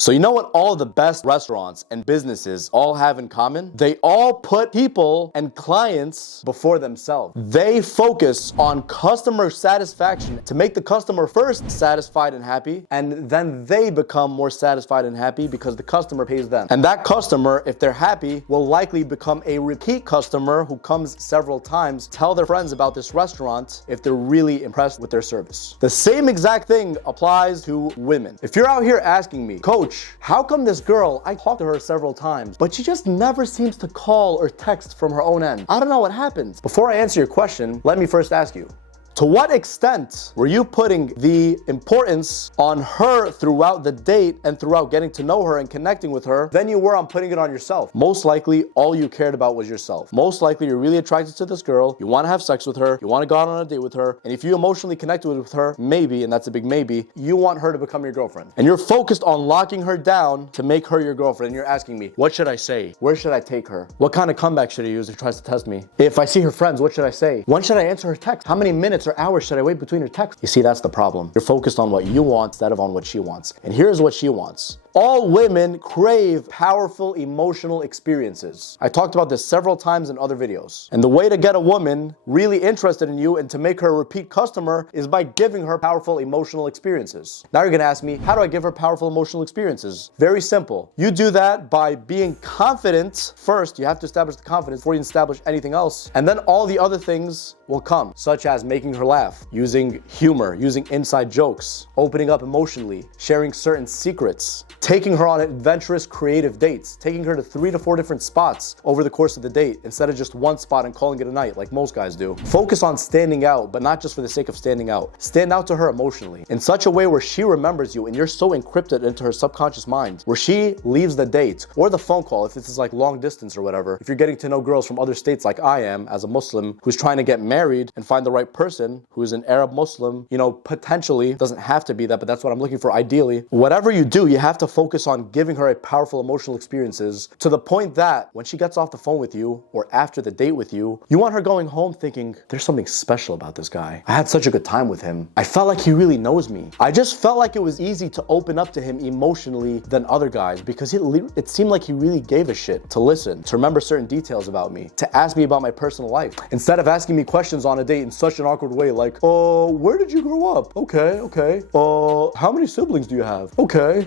So you know what all the best restaurants and businesses all have in common? They all put people and clients before themselves. They focus on customer satisfaction to make the customer first satisfied and happy, and then they become more satisfied and happy because the customer pays them. And that customer, if they're happy, will likely become a repeat customer who comes several times, tell their friends about this restaurant if they're really impressed with their service. The same exact thing applies to women. If you're out here asking me, Coach, how come this girl, I talked to her several times, but she just never seems to call or text from her own end? I don't know what happens. Before I answer your question, let me first ask you, to what extent were you putting the importance on her throughout the date and throughout getting to know her and connecting with her than you were on putting it on yourself? Most likely, all you cared about was yourself. Most likely, you're really attracted to this girl, you want to have sex with her, you want to go out on a date with her, and if you emotionally connected with her, maybe, and that's a big maybe, you want her to become your girlfriend. And you're focused on locking her down to make her your girlfriend, and you're asking me, what should I say? Where should I take her? What kind of comeback should I use if she tries to test me? If I see her friends, what should I say? When should I answer her text? How many minutes or hours should I wait between her texts? You see, that's the problem. You're focused on what you want instead of on what she wants. And here's what she wants. All women crave powerful emotional experiences. I talked about this several times in other videos. And the way to get a woman really interested in you and to make her a repeat customer is by giving her powerful emotional experiences. Now you're gonna ask me, how do I give her powerful emotional experiences? Very simple. You do that by being confident. First, you have to establish the confidence before you establish anything else. And then all the other things will come, such as making her laugh, using humor, using inside jokes, opening up emotionally, sharing certain secrets, taking her on adventurous, creative dates, taking her to 3 to 4 different spots over the course of the date instead of just one spot and calling it a night like most guys do. Focus on standing out, but not just for the sake of standing out. Stand out to her emotionally in such a way where she remembers you and you're so encrypted into her subconscious mind, where she leaves the date or the phone call, if this is like long distance or whatever. If you're getting to know girls from other states like I am as a Muslim who's trying to get married and find the right person who's an Arab Muslim, you know, potentially, doesn't have to be that, but that's what I'm looking for ideally. Whatever you do, you have to focus on giving her a powerful emotional experiences to the point that when she gets off the phone with you or after the date with you, you want her going home thinking, there's something special about this guy. I had such a good time with him. I felt like he really knows me. I just felt like it was easy to open up to him emotionally than other guys because it seemed like he really gave a shit to listen, to remember certain details about me, to ask me about my personal life. Instead of asking me questions on a date in such an awkward way like, where did you grow up? Okay. How many siblings do you have? Okay.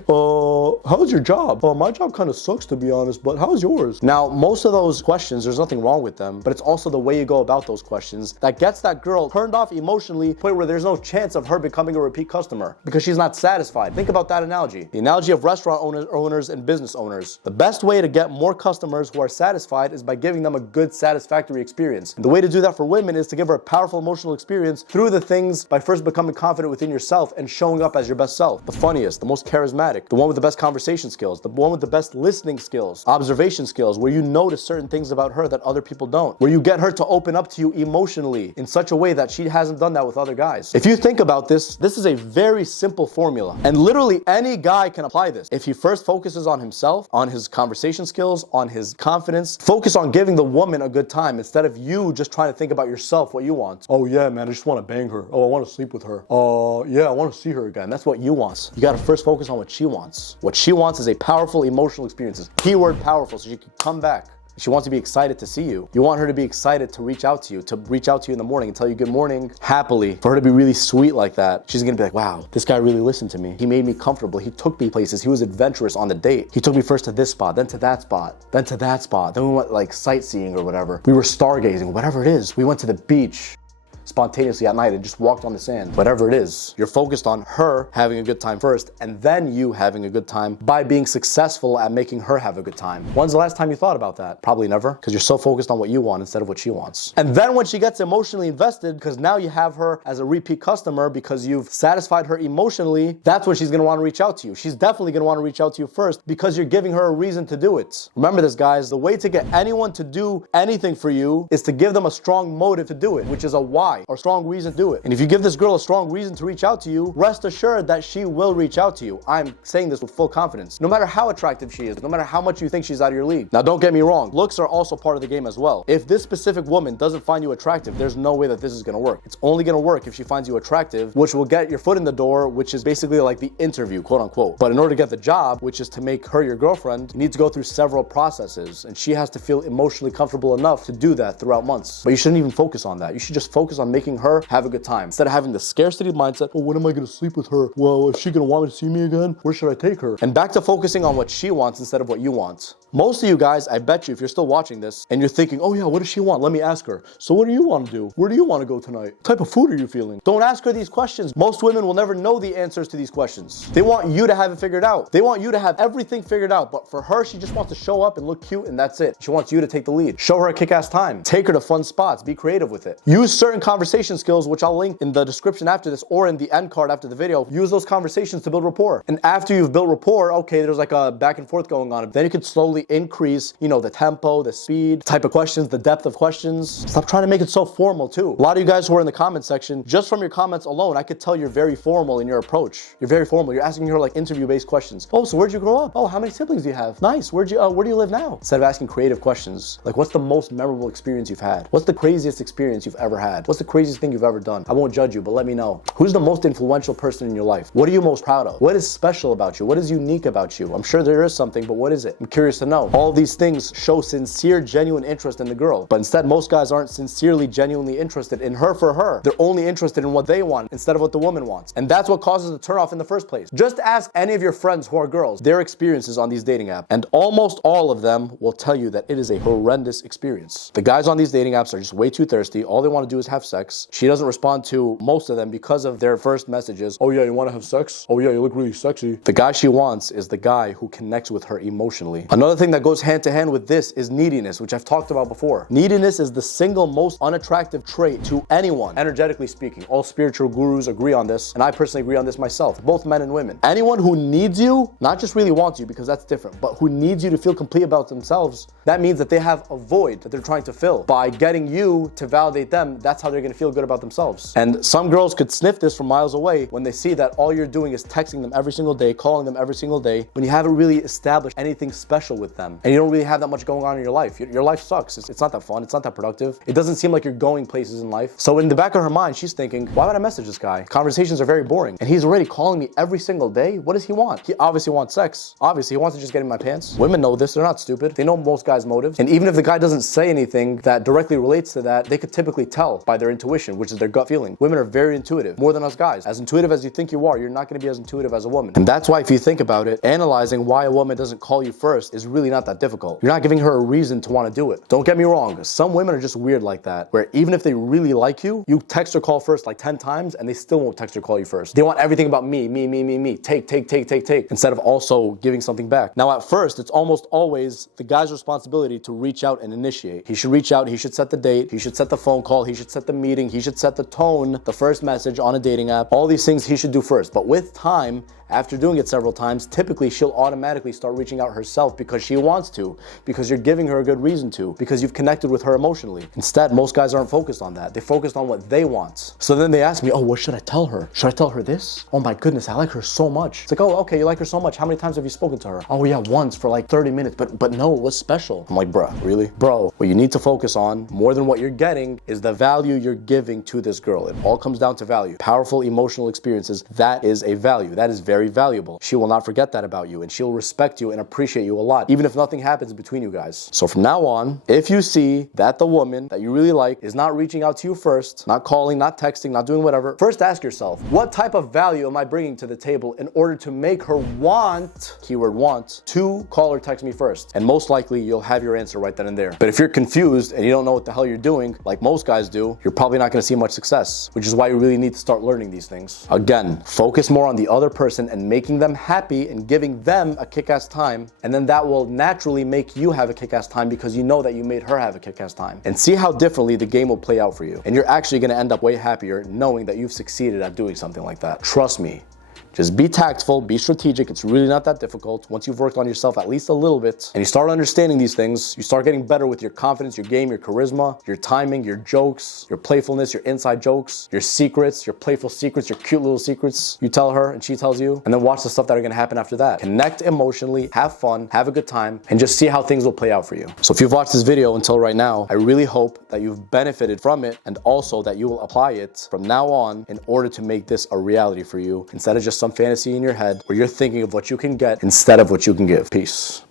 How's your job? My job kind of sucks, to be honest, but how's yours? Now, most of those questions, there's nothing wrong with them, but it's also the way you go about those questions that gets that girl turned off emotionally to the point where there's no chance of her becoming a repeat customer because she's not satisfied. Think about that analogy. The analogy of restaurant owners and business owners. The best way to get more customers who are satisfied is by giving them a good, satisfactory experience. And the way to do that for women is to give her a powerful emotional experience through the things by first becoming confident within yourself and showing up as your best self. The funniest, the most charismatic, the one with the best conversation skills, the one with the best listening skills, observation skills, where you notice certain things about her that other people don't, where you get her to open up to you emotionally in such a way that she hasn't done that with other guys. If you think about this, this is a very simple formula, and literally any guy can apply this. If he first focuses on himself, on his conversation skills, on his confidence, focus on giving the woman a good time instead of you just trying to think about yourself, what you want. Oh yeah, man, I just want to bang her. Oh, I want to sleep with her. Yeah, I want to see her again. That's what you want. You got to first focus on what she wants. What she wants is a powerful emotional experience. Keyword powerful, so she can come back. She wants to be excited to see you. You want her to be excited to reach out to you in the morning and tell you good morning happily. For her to be really sweet like that, she's gonna be like, wow, this guy really listened to me. He made me comfortable. He took me places. He was adventurous on the date. He took me first to this spot, then to that spot, then to that spot. Then we went like sightseeing or whatever. We were stargazing, whatever it is. We went to the beach spontaneously at night and just walked on the sand. Whatever it is, you're focused on her having a good time first and then you having a good time by being successful at making her have a good time. When's the last time you thought about that? Probably never, because you're so focused on what you want instead of what she wants. And then when she gets emotionally invested, because now you have her as a repeat customer because you've satisfied her emotionally, that's when she's gonna want to reach out to you. She's definitely gonna want to reach out to you first because you're giving her a reason to do it. Remember this, guys, the way to get anyone to do anything for you is to give them a strong motive to do it, which is a why. why or strong reason to do it. And if you give this girl a strong reason to reach out to you, rest assured that she will reach out to you. I'm saying this with full confidence. No matter how attractive she is, no matter how much you think she's out of your league. Now, don't get me wrong, looks are also part of the game as well. If this specific woman doesn't find you attractive, there's no way that this is gonna work. It's only gonna work if she finds you attractive, which will get your foot in the door, which is basically like the interview, quote unquote. But in order to get the job, which is to make her your girlfriend, you need to go through several processes, and she has to feel emotionally comfortable enough to do that throughout months. But you shouldn't even focus on that. You should just focus on making her have a good time. Instead of having the scarcity mindset, oh, when am I gonna sleep with her? Well, is she gonna want me to see me again? Where should I take her? And back to focusing on what she wants instead of what you want. Most of you guys, I bet you, if you're still watching this and you're thinking, oh yeah, what does she want? Let me ask her. So what do you want to do? Where do you want to go tonight? What type of food are you feeling? Don't ask her these questions. Most women will never know the answers to these questions. They want you to have it figured out. They want you to have everything figured out. But for her, she just wants to show up and look cute, and that's it. She wants you to take the lead. Show her a kick-ass time. Take her to fun spots. Be creative with it. Use certain conversation skills, which I'll link in the description after this or in the end card after the video. Use those conversations to build rapport. And after you've built rapport, okay, there's like a back and forth going on. Then you can slowly increase, you know, the tempo, the speed, type of questions, the depth of questions. Stop trying to make it so formal too. A lot of you guys who are in the comment section, just from your comments alone, I could tell you're very formal in your approach. You're very formal. You're asking her like interview-based questions. Oh, so where'd you grow up? Oh, how many siblings do you have? Nice. Where do you live now? Instead of asking creative questions, like what's the most memorable experience you've had? What's the craziest experience you've ever had? What's the craziest thing you've ever done? I won't judge you, but let me know. Who's the most influential person in your life? What are you most proud of? What is special about you? What is unique about you? I'm sure there is something, but what is it? I'm curious to know. All these things show sincere, genuine interest in the girl. But instead, most guys aren't sincerely, genuinely interested in her for her. They're only interested in what they want instead of what the woman wants. And that's what causes the turnoff in the first place. Just ask any of your friends who are girls their experiences on these dating apps. And almost all of them will tell you that it is a horrendous experience. The guys on these dating apps are just way too thirsty. All they want to do is have sex. She doesn't respond to most of them because of their first messages. Oh yeah, you want to have sex? Oh yeah, you look really sexy. The guy she wants is the guy who connects with her emotionally. Another thing that goes hand to hand with this is neediness, which I've talked about before. Neediness is the single most unattractive trait to anyone, energetically speaking. All spiritual gurus agree on this, and I personally agree on this myself, both men and women. Anyone who needs you, not just really wants you, because that's different, but who needs you to feel complete about themselves, that means that they have a void that they're trying to fill. By getting you to validate them, that's how they're gonna feel good about themselves. And some girls could sniff this from miles away when they see that all you're doing is texting them every single day, calling them every single day, when you haven't really established anything special with them. And you don't really have that much going on in your life. Your life sucks. It's not that fun. It's not that productive. It doesn't seem like you're going places in life. So in the back of her mind, she's thinking, why would I message this guy? Conversations are very boring. And he's already calling me every single day. What does he want? He obviously wants sex. Obviously, he wants to just get in my pants. Women know this. They're not stupid. They know most guys' motives. And even if the guy doesn't say anything that directly relates to that, they could typically tell by their intuition, which is their gut feeling. Women are very intuitive, more than us guys. As intuitive as you think you are, you're not going to be as intuitive as a woman. And that's why, if you think about it, analyzing why a woman doesn't call you first is really not that difficult. You're not giving her a reason to want to do it. Don't get me wrong. Some women are just weird like that, where even if they really like you, you text or call first like 10 times and they still won't text or call you first. They want everything about me. Take, instead of also giving something back. Now, at first, it's almost always the guy's responsibility to reach out and initiate. He should reach out, he should set the date, he should set the phone call, he should set the meeting, he should set the tone, the first message on a dating app. All these things he should do first. But with time, after doing it several times, typically she'll automatically start reaching out herself because she wants to, because you're giving her a good reason to, because you've connected with her emotionally. Instead, most guys aren't focused on that. They're focused on what they want. So then they ask me, oh, what should I tell her? Should I tell her this? Oh my goodness, I like her so much. It's like, oh, okay, you like her so much. How many times have you spoken to her? Oh yeah, once for like 30 minutes, but no, what's special? I'm like, bruh, really? Bro, what you need to focus on more than what you're getting is the value you're giving to this girl. It all comes down to value. Powerful emotional experiences, that is a value. That is very valuable. She will not forget that about you, and she'll respect you and appreciate you a lot, even if nothing happens between you guys. So from now on, if you see that the woman that you really like is not reaching out to you first, not calling, not texting, not doing whatever, first ask yourself, what type of value am I bringing to the table in order to make her want, keyword want, to call or text me first? And most likely you'll have your answer right then and there. But if you're confused and you don't know what the hell you're doing, like most guys do, you're probably not going to see much success, which is why you really need to start learning these things. Again, focus more on the other person and making them happy and giving them a kick-ass time, and then that will naturally make you have a kick-ass time because you know that you made her have a kick-ass time. And see how differently the game will play out for you. And you're actually going to end up way happier knowing that you've succeeded at doing something like that. Trust me. Just be tactful, be strategic. It's really not that difficult. Once you've worked on yourself at least a little bit and you start understanding these things, you start getting better with your confidence, your game, your charisma, your timing, your jokes, your playfulness, your inside jokes, your secrets, your playful secrets, your cute little secrets. You tell her and she tells you, and then watch the stuff that are gonna happen after that. Connect emotionally, have fun, have a good time, and just see how things will play out for you. So if you've watched this video until right now, I really hope that you've benefited from it and also that you will apply it from now on in order to make this a reality for you instead of just some fantasy in your head where you're thinking of what you can get instead of what you can give. Peace.